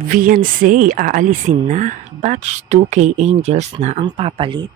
Viansay aalisin na, batch 2 K Angels na ang papalit.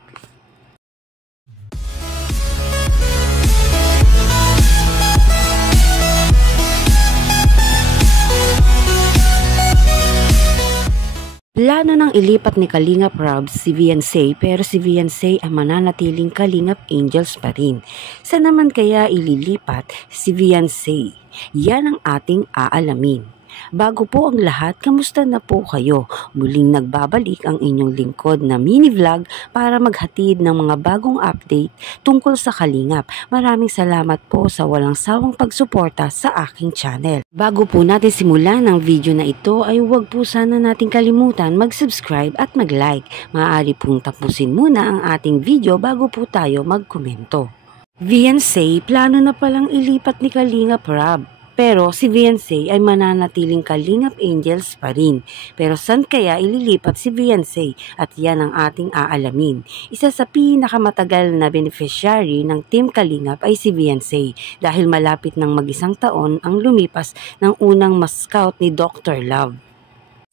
Plano nang ilipat ni Kalingap Rob si Viansay pero si Viansay ang mananatiling Kalingap Angels pa rin. Saan naman kaya ililipat si Viansay? Yan ang ating aalamin. Bago po ang lahat, kamusta na po kayo? Muling nagbabalik ang inyong lingkod na mini vlog para maghatid ng mga bagong update tungkol sa Kalingap. Maraming salamat po sa walang sawang pagsuporta sa aking channel. Bago po natin simulan ang video na ito ay huwag po sana nating kalimutan mag-subscribe at mag-like. Maaari pong tapusin muna ang ating video bago po tayo magkomento. Viansay, plano na palang ilipat ni Kalingap Rob. Pero si Viansay ay mananatiling Kalingap Angels pa rin. Pero saan kaya ililipat si Viansay? At yan ang ating aalamin. Isa sa pinakamatagal na beneficiary ng Team Kalingap ay si Viansay dahil malapit ng mag-isang taon ang lumipas ng unang ma-scout ni Dr. Love.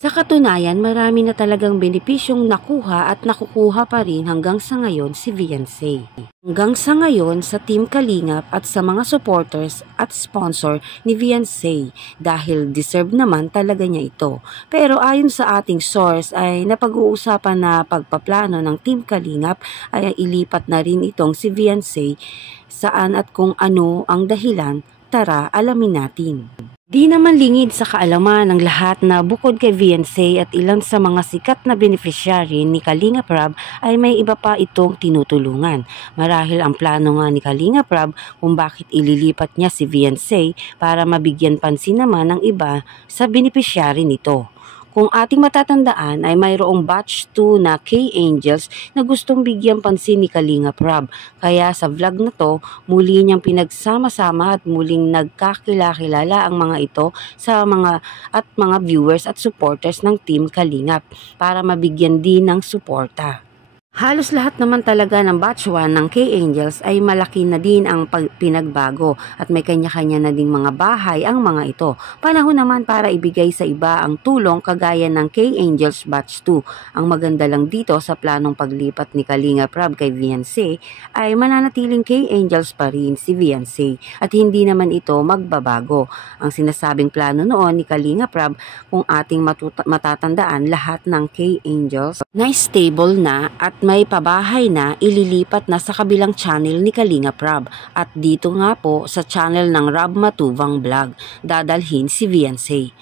Sa katunayan, marami na talagang benepisyong nakuha at nakukuha pa rin hanggang sa ngayon si Viansay. Hanggang sa ngayon sa Team Kalingap at sa mga supporters at sponsor ni Viansay dahil deserve naman talaga niya ito. Pero ayon sa ating source ay napag-uusapan na pagpaplano ng Team Kalingap ay ilipat na rin itong si Viansay. Saan at kung ano ang dahilan, tara alamin natin. Di naman lingid sa kaalaman ng lahat na bukod kay Viansay at ilan sa mga sikat na beneficiary ni Kalingap Rob ay may iba pa itong tinutulungan. Marahil ang plano nga ni Kalingap Rob kung bakit ililipat niya si Viansay para mabigyan pansin naman ng iba sa beneficiary nito. Kung ating matatandaan ay mayroong batch 2 na K-Angels na gustong bigyan pansin ni Kalingap Rob. Kaya sa vlog na to, muli niyang pinagsama-sama at muling nagkakilala ang mga ito sa mga viewers at supporters ng Team Kalingap para mabigyan din ng suporta. Halos lahat naman talaga ng batch 1 ng K-Angels ay malaki na din ang pinagbago at may kanya-kanya na ding mga bahay ang mga ito. Panahon naman para ibigay sa iba ang tulong kagaya ng K-Angels batch 2. Ang maganda lang dito sa planong paglipat ni Kalingap Rob kay Viansay ay mananatiling K-Angels pa rin si Viansay at hindi naman ito magbabago. Ang sinasabing plano noon ni Kalingap Rob kung ating matatandaan lahat ng K-Angels na stable na at may pabahay na ililipat na sa kabilang channel ni Kalingap Rob at dito nga po sa channel ng Rob Matubang Vlog dadalhin si Viansay.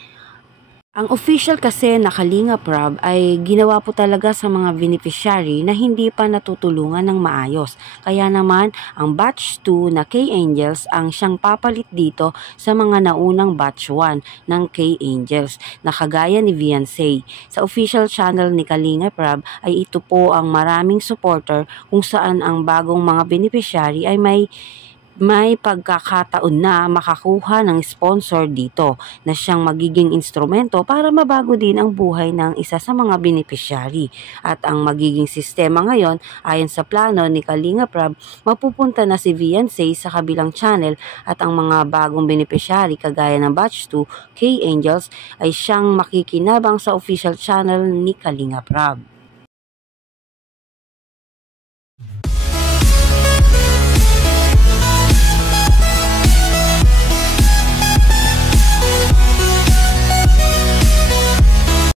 Ang official kasi na Kalingap Rob ay ginawa po talaga sa mga beneficiary na hindi pa natutulungan ng maayos. Kaya naman ang batch 2 na K-Angels ang siyang papalit dito sa mga naunang batch 1 ng K-Angels na kagaya ni Viansay. Sa official channel ni Kalingap Rob ay ito po ang maraming supporter kung saan ang bagong mga beneficiary ay may pagkakataon na makakuha ng sponsor dito na siyang magiging instrumento para mabago din ang buhay ng isa sa mga beneficiary. At ang magiging sistema ngayon, ayon sa plano ni Kalingap Rob, mapupunta na si Viansay sa kabilang channel at ang mga bagong beneficiary kagaya ng batch 2 K-Angels ay siyang makikinabang sa official channel ni Kalingap Rob.